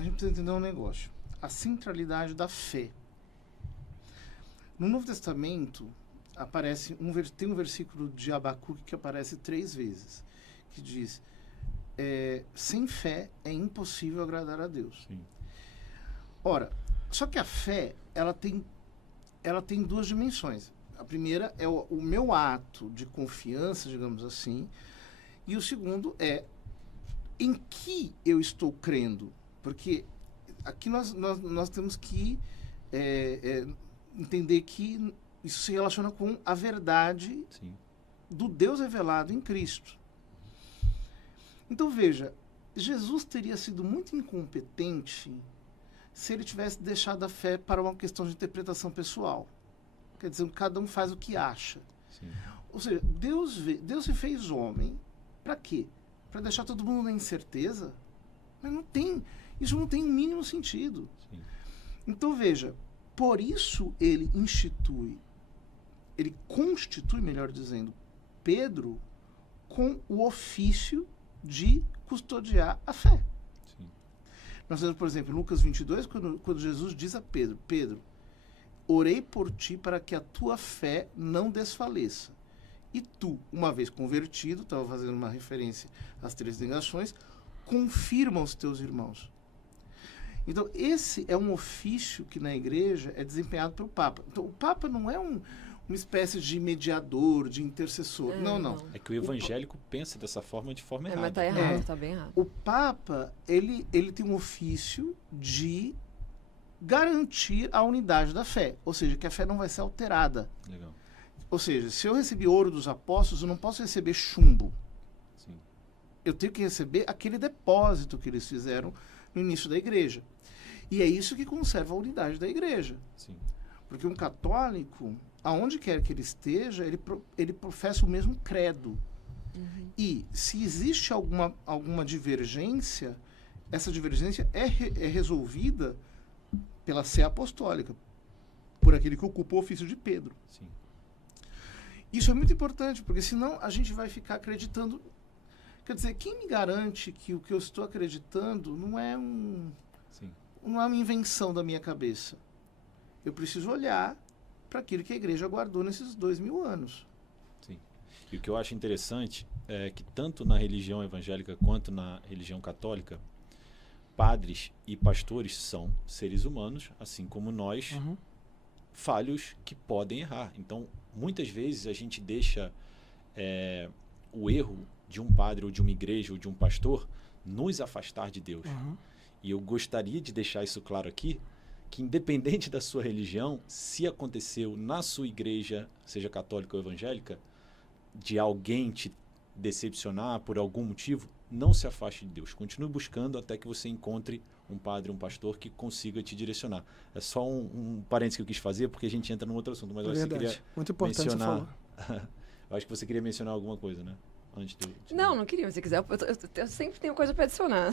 a gente precisa entender um negócio. A centralidade da fé. No Novo Testamento, tem um versículo de Abacuque que aparece 3 vezes, que diz, sem fé é impossível agradar a Deus. Sim. Ora, só que a fé, ela tem 2 dimensões. A primeira é o meu ato de confiança, digamos assim, e o segundo é em que eu estou crendo. Porque aqui nós temos que entender que isso se relaciona com a verdade Sim. do Deus revelado em Cristo. Então, veja, Jesus teria sido muito incompetente se ele tivesse deixado a fé para uma questão de interpretação pessoal. Quer dizer, cada um faz o que acha. Sim. Ou seja, Deus se fez homem para quê? Para deixar todo mundo na incerteza? Mas isso não tem o mínimo sentido. Sim. Então, veja, por isso ele constitui, melhor dizendo, Pedro com o ofício de custodiar a fé. Sim. Nós temos, por exemplo, em Lucas 22, quando Jesus diz a Pedro, Pedro, orei por ti para que a tua fé não desfaleça. E tu, uma vez convertido, estava fazendo uma referência às 3 negações, confirma os teus irmãos. Então, esse é um ofício que na igreja é desempenhado pelo Papa. Então, o Papa não é uma espécie de mediador, de intercessor. Não. É que o evangélico pensa dessa forma de forma errada. Mas tá errado, tá bem errado. O Papa, ele tem um ofício de garantir a unidade da fé. Ou seja, que a fé não vai ser alterada. Legal. Ou seja, se eu recebi ouro dos apóstolos, eu não posso receber chumbo. Sim. Eu tenho que receber aquele depósito que eles fizeram no início da igreja. E é isso que conserva a unidade da igreja. Sim. Porque um católico, aonde quer que ele esteja, ele professa o mesmo credo. Uhum. E se existe alguma divergência, essa divergência é resolvida pela sé apostólica, por aquele que ocupa o ofício de Pedro. Sim. Isso é muito importante, porque senão a gente vai ficar acreditando. Quer dizer, quem me garante que o que eu estou acreditando não é uma invenção da minha cabeça? Eu preciso olhar para aquilo que a igreja guardou nesses 2000 anos. Sim. E o que eu acho interessante é que tanto na religião evangélica quanto na religião católica, padres e pastores são seres humanos, assim como nós, falhos que podem errar. Então, muitas vezes a gente deixa o erro de um padre ou de uma igreja ou de um pastor nos afastar de Deus. E eu gostaria de deixar isso claro aqui, que independente da sua religião, se aconteceu na sua igreja, seja católica ou evangélica, de alguém te decepcionar por algum motivo, não se afaste de Deus. Continue buscando até que você encontre um padre, um pastor que consiga te direcionar. É só um parênteses que eu quis fazer, porque a gente entra num outro assunto. Mas eu acho que você queria muito importante mencionar... você falar. Eu acho que você queria mencionar alguma coisa, né? Antes de... Não queria. Se quiser, eu sempre tenho coisa para adicionar.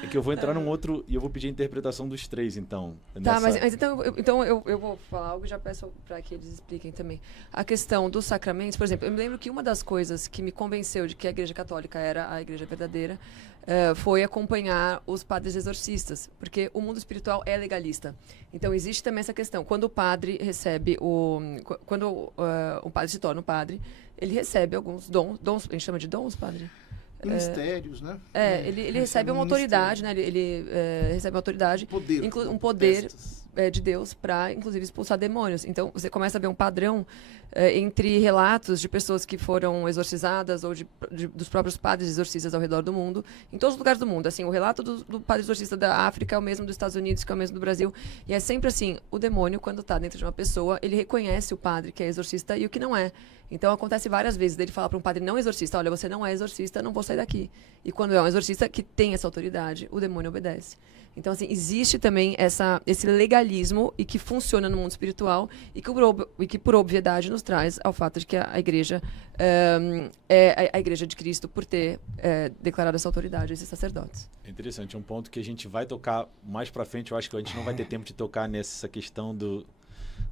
É que eu vou entrar num outro e eu vou pedir a interpretação dos 3, então. Tá, mas então eu vou falar algo e já peço para que eles expliquem também. A questão dos sacramentos, por exemplo, eu me lembro que uma das coisas que me convenceu de que a Igreja Católica era a Igreja verdadeira foi acompanhar os padres exorcistas, porque o mundo espiritual é legalista. Então existe também essa questão. Quando o padre recebe quando o padre se torna um padre, ele recebe alguns dons, a gente chama de dons, padre? Ministérios, né? Ele recebe uma autoridade, né? Ele recebe uma autoridade, um poder de Deus para, inclusive, expulsar demônios. Então, você começa a ver um padrão entre relatos de pessoas que foram exorcizadas ou dos próprios padres exorcistas ao redor do mundo, em todos os lugares do mundo. Assim, o relato do padre exorcista da África é o mesmo dos Estados Unidos, que é o mesmo do Brasil. E é sempre assim, o demônio, quando está dentro de uma pessoa, ele reconhece o padre que é exorcista e o que não é. Então, acontece várias vezes dele falar para um padre não exorcista, olha, você não é exorcista, não vou sair daqui. E quando é um exorcista que tem essa autoridade, o demônio obedece. Então, assim, existe também esse legalismo e que funciona no mundo espiritual e que, por obviedade, nos traz ao fato de que a igreja é a igreja de Cristo por ter declarado essa autoridade a esses sacerdotes. É interessante, é um ponto que a gente vai tocar mais para frente. Eu acho que a gente não vai ter tempo de tocar nessa questão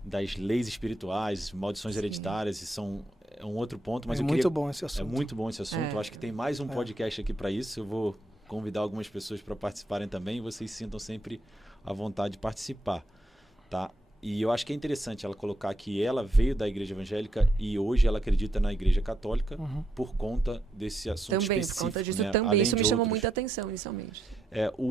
das leis espirituais, maldições hereditárias, é um outro ponto. Mas muito bom esse assunto. É muito bom esse assunto. Eu acho que tem mais um podcast aqui para isso. Eu vou convidar algumas pessoas para participarem também, e vocês sintam sempre à vontade de participar, tá? E eu acho que é interessante ela colocar que ela veio da igreja evangélica e hoje ela acredita na igreja católica por conta desse assunto também, específico. Por conta disso né? também. Além Isso me de chamou outros. muita atenção inicialmente.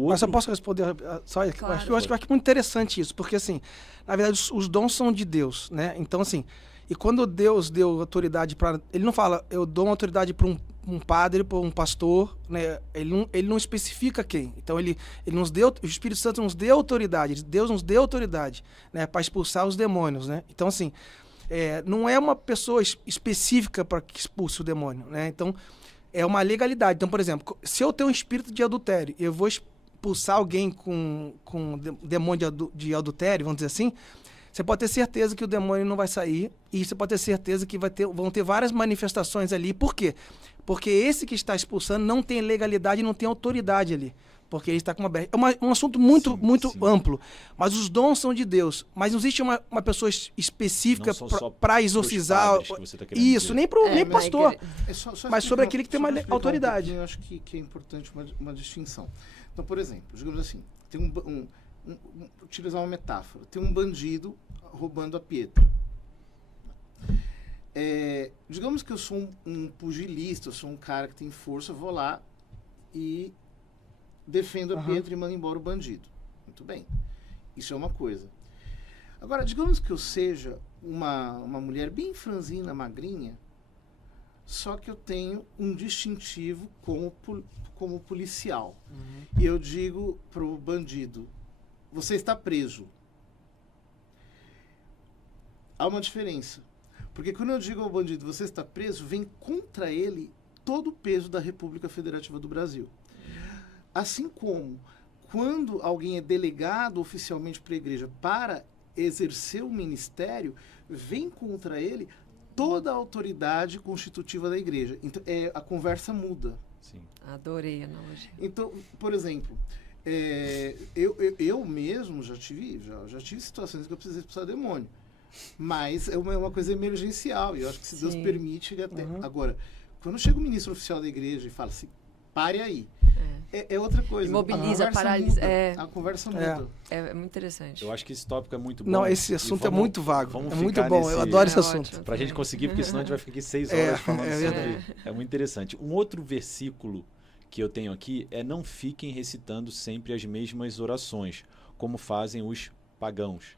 Mas eu posso responder só? Claro. Eu acho muito interessante isso, porque assim, na verdade os dons são de Deus, né? Então assim, e quando Deus deu autoridade para... Ele não fala, eu dou uma autoridade para um padre, para um pastor, né? Ele não especifica quem. Então ele nos deu, o Espírito Santo nos deu autoridade, Deus nos deu autoridade, né? Para expulsar os demônios, né? Então assim, não é uma pessoa específica para que expulse o demônio, né? Então é uma legalidade. Então, por exemplo, se eu tenho um espírito de adultério, eu vou expulsar alguém com demônio de adultério, vamos dizer assim, você pode ter certeza que o demônio não vai sair e você pode ter certeza que vão ter várias manifestações ali. Por quê? Porque esse que está expulsando não tem legalidade, não tem autoridade ali. Porque ele está com uma... É um assunto muito amplo. Mas os dons são de Deus. Mas não existe uma pessoa específica para exorcizar... Isso, nem pastor. Mas sobre aquele que tem uma autoridade. Eu acho que é importante uma distinção. Então, por exemplo, digamos assim, tem utilizar uma metáfora. Tem um bandido roubando a Pietra. Digamos que eu sou um pugilista, eu sou um cara que tem força, eu vou lá e defendo a Pietra e mando embora o bandido. Muito bem. Isso é uma coisa. Agora, digamos que eu seja uma mulher bem franzina, magrinha, só que eu tenho um distintivo como policial. E eu digo pro bandido, você está preso. Há uma diferença. Porque quando eu digo ao bandido, você está preso, vem contra ele todo o peso da República Federativa do Brasil. Assim como quando alguém é delegado oficialmente para a igreja para exercer o ministério, vem contra ele toda a autoridade constitutiva da igreja. Então, a conversa muda. Sim. Adorei a analogia. Então, por exemplo, eu mesmo já tive situações que eu precisei expulsar demônio. Mas é uma coisa emergencial. E eu acho que se Deus permite, ele até... Agora, quando chega o ministro oficial da igreja e fala assim, pare aí. É outra coisa. Imobiliza, paralisa. A conversa muda. É muito interessante. Eu acho que esse tópico é muito bom. Não, esse assunto é muito vago. É muito bom. Eu adoro esse assunto. Para a gente conseguir, porque senão a gente vai ficar aqui 6 horas falando sobre. É muito interessante. Um outro versículo que eu tenho aqui é: não fiquem recitando sempre as mesmas orações, como fazem os pagãos,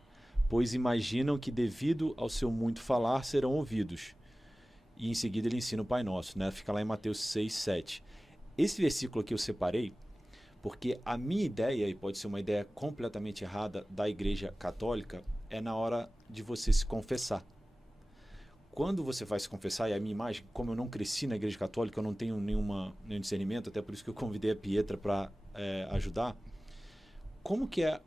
pois imaginam que devido ao seu muito falar serão ouvidos. E em seguida ele ensina o Pai Nosso, né? Fica lá em Mateus 6, 7. Esse versículo aqui eu separei porque a minha ideia, e pode ser uma ideia completamente errada da Igreja Católica, é na hora de você se confessar. Quando você vai se confessar, e a minha imagem, como eu não cresci na Igreja Católica, eu não tenho nenhum discernimento, até por isso que eu convidei a Pietra para ajudar. Como que é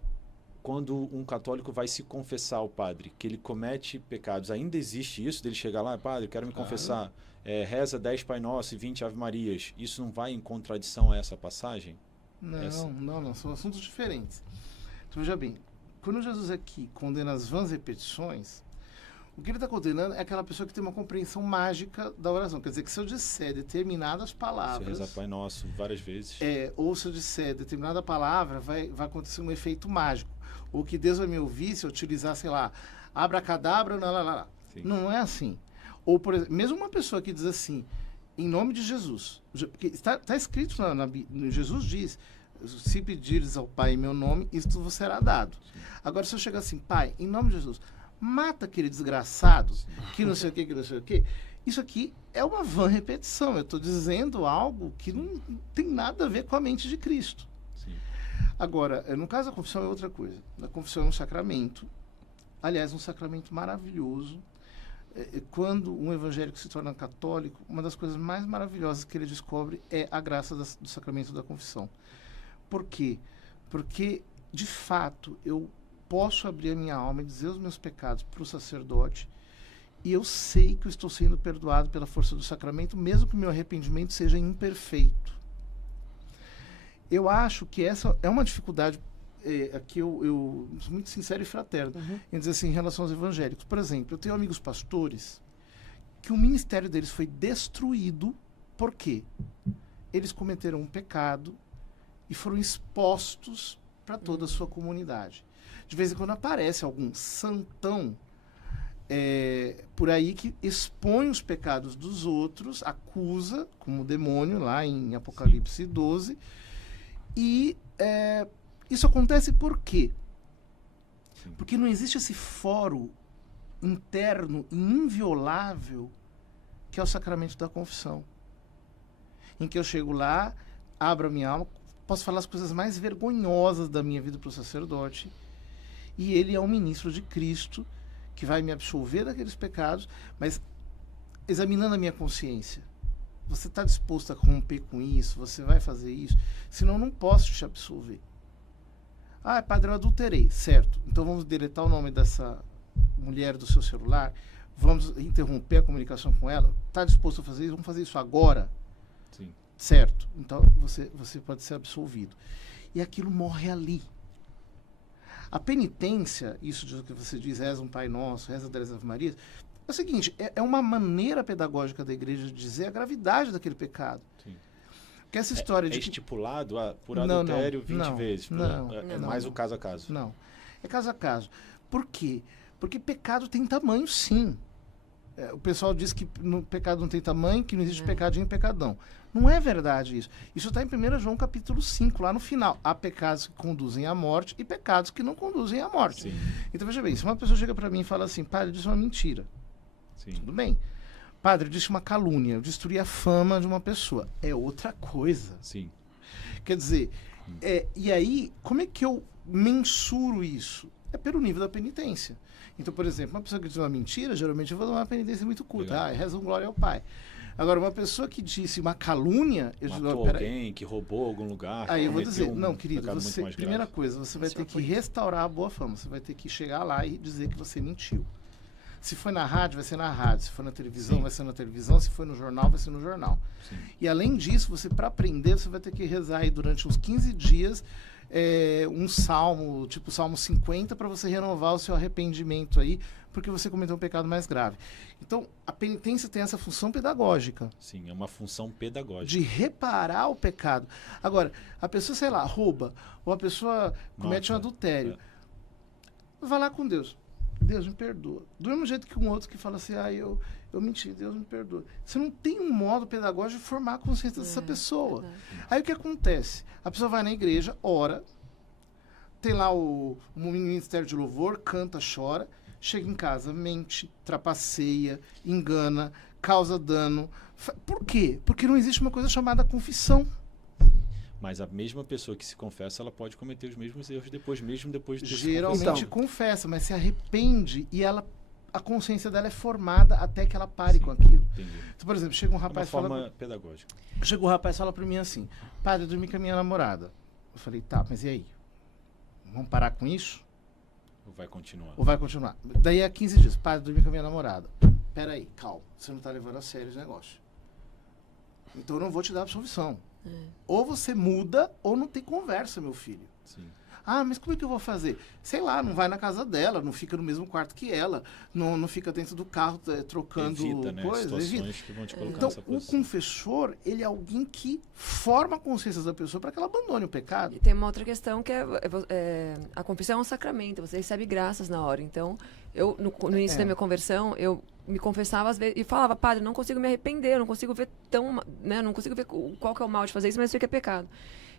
quando um católico vai se confessar ao padre, que ele comete pecados? Ainda existe isso, dele chegar lá, padre, quero me confessar, reza 10 Pai Nosso e 20 Ave Marias. Isso não vai em contradição a essa passagem? Não, são assuntos diferentes. Então, veja bem, quando Jesus aqui condena as vãs repetições, o que ele está condenando é aquela pessoa que tem uma compreensão mágica da oração. Quer dizer, que se eu disser determinadas palavras... Se eu rezar Pai Nosso várias vezes... ou se eu disser determinada palavra, vai acontecer um efeito mágico. Ou que Deus vai me ouvir se eu utilizar, sei lá, abracadabra, lá. Não é assim. Ou, por exemplo, mesmo uma pessoa que diz assim, em nome de Jesus, porque está escrito na Bíblia, Jesus diz, se pedires ao Pai em meu nome, isto vos será dado. Sim. Agora, se eu chegar assim, Pai, em nome de Jesus, mata aquele desgraçado, que não sei o que, isso aqui é uma vã repetição. Eu estou dizendo algo que não tem nada a ver com a mente de Cristo. Sim. Agora, no caso da confissão é outra coisa. A confissão é um sacramento, aliás, um sacramento maravilhoso. Quando um evangélico se torna católico, uma das coisas mais maravilhosas que ele descobre é a graça do sacramento da confissão. Por quê? Porque, de fato, eu posso abrir a minha alma e dizer os meus pecados para o sacerdote, e eu sei que eu estou sendo perdoado pela força do sacramento, mesmo que o meu arrependimento seja imperfeito. Eu acho que essa é uma dificuldade, aqui eu sou muito sincero e fraterno, em dizer assim, em relação aos evangélicos. Por exemplo, eu tenho amigos pastores que o ministério deles foi destruído porque eles cometeram um pecado e foram expostos para toda a sua comunidade. De vez em quando aparece algum santão por aí que expõe os pecados dos outros, acusa, como o demônio lá em Apocalipse 12, e isso acontece por quê? Sim. Porque não existe esse fórum interno e inviolável que é o sacramento da confissão, em que eu chego lá, abro a minha alma, posso falar as coisas mais vergonhosas da minha vida para o sacerdote, e ele é um ministro de Cristo que vai me absolver daqueles pecados, mas examinando a minha consciência. Você está disposto a romper com isso? Você vai fazer isso? Senão eu não posso te absolver. Ah, padre, eu adulterei. Certo. Então vamos deletar o nome dessa mulher do seu celular, vamos interromper a comunicação com ela. Está disposto a fazer isso? Vamos fazer isso agora? Sim. Certo. Então você pode ser absolvido. E aquilo morre ali. A penitência, isso que você diz, reza um Pai Nosso, reza 10 Ave Marias, é o seguinte, é uma maneira pedagógica da igreja de dizer a gravidade daquele pecado. Sim. Porque essa história de estipulado por adultério 20 vezes. Não, mais o caso a caso. Não. É caso a caso. Por quê? Porque pecado tem tamanho, sim. O pessoal diz que no pecado não tem tamanho, que não existe pecadinho e pecadão. Não é verdade isso. Isso está em 1 João capítulo 5, lá no final. Há pecados que conduzem à morte e pecados que não conduzem à morte. Sim. Então, veja bem, se uma pessoa chega para mim e fala assim, padre, eu disse uma mentira. Sim. Tudo bem. Padre, eu disse uma calúnia, eu destruí a fama de uma pessoa. É outra coisa. Sim. Quer dizer, e aí, como é que eu mensuro isso? É pelo nível da penitência. Então, por exemplo, uma pessoa que diz uma mentira, geralmente eu vou dar uma penitência muito curta. Reza um glória ao Pai. Agora, uma pessoa que disse uma calúnia... Matou alguém, que roubou algum lugar... Aí eu vou dizer, não, querido, primeira coisa, você vai ter que restaurar a boa fama. Você vai ter que chegar lá e dizer que você mentiu. Se foi na rádio, vai ser na rádio. Se foi na televisão, vai ser na televisão. Se foi no jornal, vai ser no jornal. Sim. E além disso, para aprender, você vai ter que rezar aí durante uns 15 dias um salmo, tipo Salmo 50, para você renovar o seu arrependimento aí, porque você cometeu um pecado mais grave. Então, a penitência tem essa função pedagógica. Sim, é uma função pedagógica. De reparar o pecado. Agora, a pessoa, sei lá, rouba, ou a pessoa comete um adultério. Vai lá com Deus. Deus me perdoa. Do mesmo jeito que um outro que fala assim, eu menti, Deus me perdoa. Você não tem um modo pedagógico de formar a consciência dessa pessoa. Aí o que acontece? A pessoa vai na igreja, ora, tem lá o ministério de louvor, canta, chora, chega em casa, mente, trapaceia, engana, causa dano. Por quê? Porque não existe uma coisa chamada confissão. Mas a mesma pessoa que se confessa, ela pode cometer os mesmos erros depois de se geralmente confessa, mas se arrepende e a consciência dela é formada até que ela pare com aquilo. Entendi. Então, por exemplo, chega um rapaz e fala... pedagógica. Chega um rapaz e fala pra mim assim, padre, eu dormi com a minha namorada. Eu falei, tá, mas e aí? Vamos parar com isso? Ou vai continuar? Daí a 15 dias, padre, dormi com a minha namorada. Peraí, calma, você não tá levando a sério esse negócio. Então eu não vou te dar absolvição. Ou você muda, ou não tem conversa, meu filho. Sim. Ah, mas como é que eu vou fazer? Sei lá, não vai na casa dela, não fica no mesmo quarto que ela, não fica dentro do carro trocando coisas. Situações que vão te colocar então, nessa posição. O confessor, ele é alguém que forma a consciência da pessoa para que ela abandone o pecado. E tem uma outra questão que a confissão é um sacramento, você recebe graças na hora. Então, eu no início da minha conversão, eu me confessava às vezes e falava, padre, não consigo me arrepender, eu não consigo ver não consigo ver qual que é o mal de fazer isso, mas eu sei que é pecado.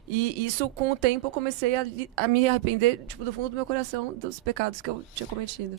E isso, com o tempo, eu comecei a me arrepender, tipo, do fundo do meu coração, dos pecados que eu tinha cometido.